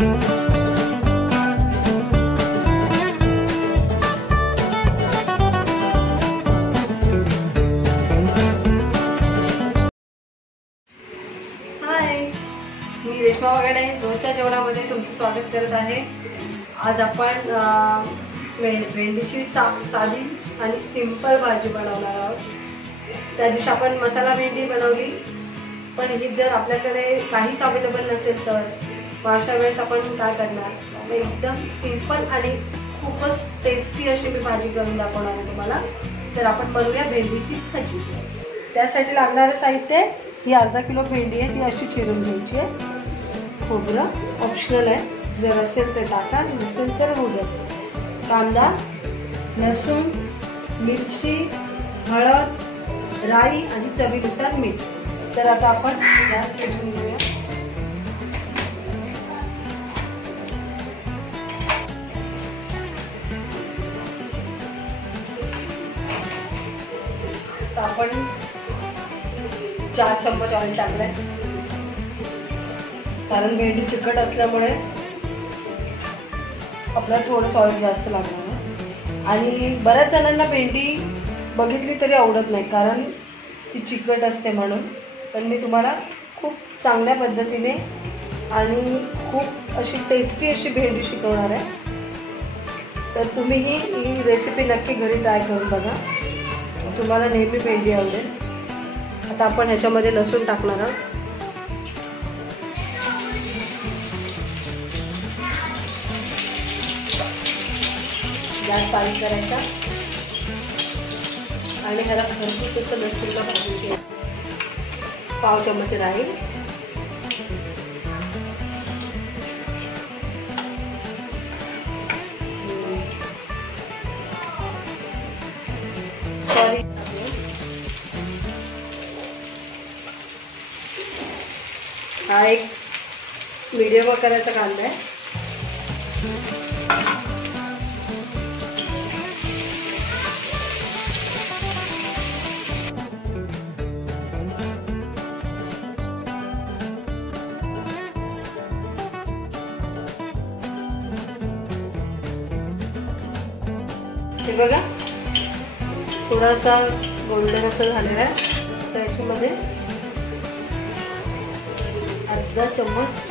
मी रेश्मा वगैरे रोजच्या जेवणामध्ये तुमचं स्वागत करत आहे। आज आपण भेंडीची साधी आणि सिंपल भाजी बनवणार आहोत। त्या दिवशी आपण मसाला भेंडी बनवली, पण ही जर आपल्याकडे काहीच अवेलेबल नसेल तर अशा वेळेस आपण काय करणार, एकदम सिंपल आणि खूपच टेस्टी अशी मी भाजी करून दाखवणार आहे तुम्हाला। तर आपण बनवूया भेंडीची भाजी। त्यासाठी लागणारे साहित्य, ही अर्धा किलो भेंडी आहे, ती अशी चिरून घ्यायची आहे। खोबरं ऑप्शनल आहे, जर असेल तर टाका, नसेल तर होऊ द्या। कांदा, लसूण, मिरची, हळद, राई आणि चवीनुसार मीठ। तर आता आपण गॅस पेटवून घेऊया। तर आपण 4 चम्मच ऑइल टाकलंय, कारण भेंडी चिकट असल्यामुळे आपल्याला थोडंसं ऑइल जास्त लागणार आहे। आणि बऱ्याच जणांना भेंडी बघितली तरी आवडत नाही, कारण ती चिकट असते म्हणून। पण मी तुम्हाला खूप चांगल्या पद्धतीने आणि खूप अशी टेस्टी अशी भेंडी शिकवणार आहे। तर तुम्हीही ही रेसिपी नक्की घरी ट्राय करून बघा, तुम्हाला नेहमी भेंडी आवडेल। आता आपण ह्याच्यामध्ये लसूण टाकणार आहोत। गॅस बारीक करायचा आणि ह्याला भरपूर असं लसूणला भाजून घ्यायचं। पाव चम्मच राई, सॉरी हा एक मीडियम आकाराचा कांदा आहे। हे बघा थोडासा गोल्डन असं झालेला आहे। त्याच्यामध्ये अर्धा चम्मच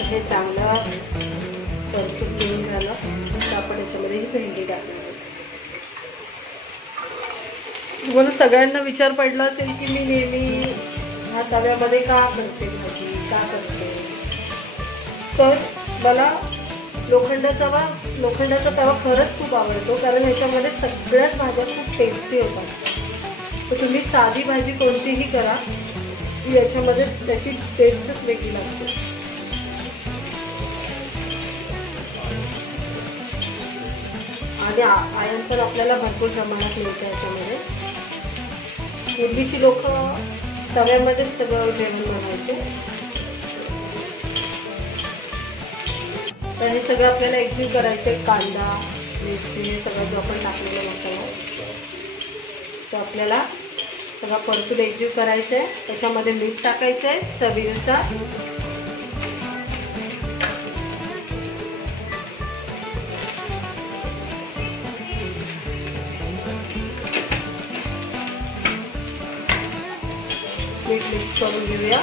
हे चांगलं परतून घेऊन झालं तर आपण याच्यामध्ये ही भेंडी टाकणार आहोत। तुम्हाला सगळ्यांना विचार पडला असेल की मी नेहमी ह्या तव्यामध्ये का करते भाजी, का करते? तर मला लोखंडाचा तवा खरंच खूप आवडतो, कारण ह्याच्यामध्ये सगळ्याच भाज्या खूप टेस्टी होतात। तर तुम्ही साधी भाजी कोणतीही करा, की याच्यामध्ये त्याची टेस्टच वेगळी लागते। आणि आयर्न पण आपल्याला भरपूर प्रमाणात मिळतं याच्यामध्ये। पूर्वीची लोक तव्यामध्ये सगळं जेवण बनवायचे। तर हे सगळं आपल्याला एकजीव करायचे। कांदा, मिरची, हे सगळं जो आपण टाकलेला मसाला तो आपल्याला सगळा परतून एकजीव करायचं आहे। त्याच्यामध्ये मीठ टाकायचं आहे चवीनुसार। मीठ मिक्स करून घेऊया।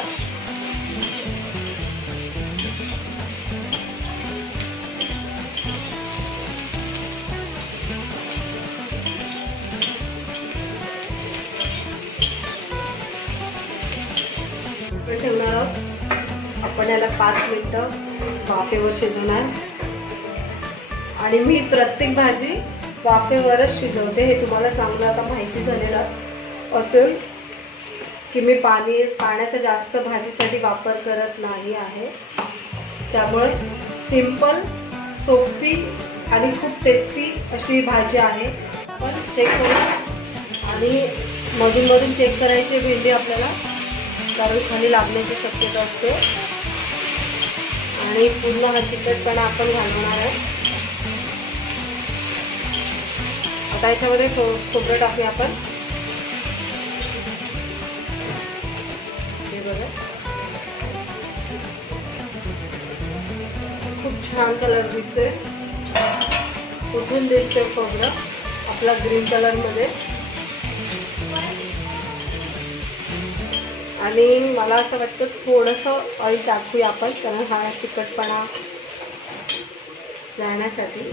ठेवणार आहोत आपण याला 5 मिनिटं वाफेवर शिजवणार। आणि मी प्रत्येक भाजी वाफेवरच शिजवते, हे तुम्हाला चांगलं आता माहिती झालेलं असेल की मी पाण्याचा जास्त भाजीसाठी वापर करत नाही आहे। त्यामुळे सिंपल, सोपी आणि खूप टेस्टी अशी भाजी आहे। आपण चेक करू आणि मधून चेक करायची भेंडी आपल्याला, कारण खाली लागण्याची शक्यता असते आणि पूर्ण हा चिकटपणा आपण घालवणार आहे। आता याच्यामध्ये खोबरं टाकूया आपण. हे बघा खूप छान कलर दिसतोय. कुठून दिसतोय खोबरं आपला ग्रीन कलर मध्ये. आणि मला असं वाटतं थोडंसं ऑइल टाकूया आपण, कारण हा चिकटपणा जाण्यासाठी.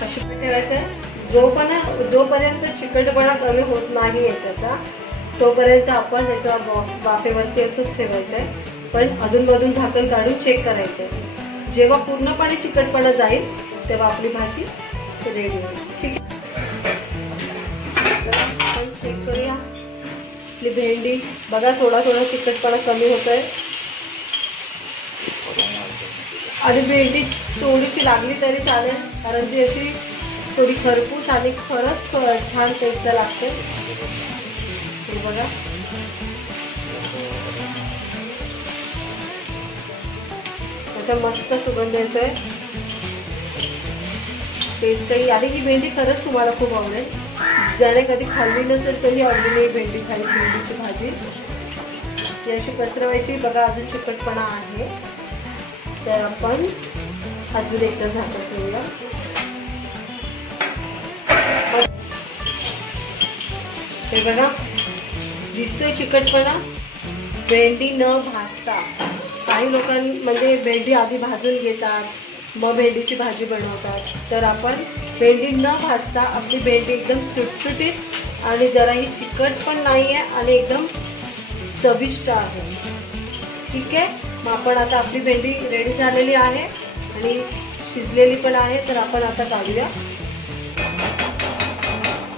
कशी पण ठेवायचं आहे. जोपर्यंत चिकटपणा कमी होत नाही आहे त्याचा, तोपर्यंत आपण त्याच्या वाफेवरती असंच ठेवायचं आहे. पण अधूनमधून झाकण काढून चेक करायचं आहे. जेव्हा पूर्णपणे चिकटपणा जाईल तेव्हा आपली भाजी रेडी होईल. ठीक आहे, आपण चेक करूया. आपली भेंडी बघा थोडा चिकटपणा कमी होत आहे. आणि भेंडी थोडीशी लागली तरी चालेल, कारण ती अशी थोडी खरपूस आणि खरंच छान टेस्ट लागते. हे बघा आता मस्त सुगंध येतोय. टेस्टही आणि ही भेंडी खरंच तुम्हाला खूप आवडेल. ज्याने कधी खाल्ली नसेल तरी आवडीने भेंडी खाईल. भेंडीची भाजी ही अशी पसरवायची. बघा अजून चिकटपणा आहे, तर आपण अजून एकदा झाकण ठेवूया. हे बघा दिसतोय चिकटपणा. भेंडी न भाजता, काही लोकांनी म्हणजे भेंडी आधी भाजून घेतात मग भेंडीची भाजी बनवतात. तर आपण भेंडी न भाजता आपली भेंडी एकदम सुटसुटीत आणि जराही चिकट पण नाही आहे आणि एकदम चविष्ट आहे. ठीक आहे, मग आपण आता आपली भेंडी रेडी झालेली आहे आणि शिजलेली पण आहे. तर आपण आता काढूया.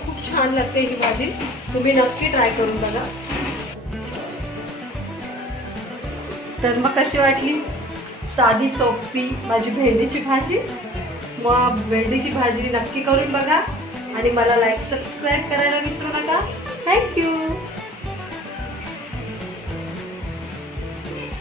खूप छान लागते ही भाजी, तुम्ही नक्की ट्राय करून बघा. तर मग कशी वाटली साधी सोपी माझी भेंडीची भाजी? मग भेंडीची भाजी नक्की करून बघा आणि मला लाईक सबस्क्राईब करायला विसरू नका. थँक्यू.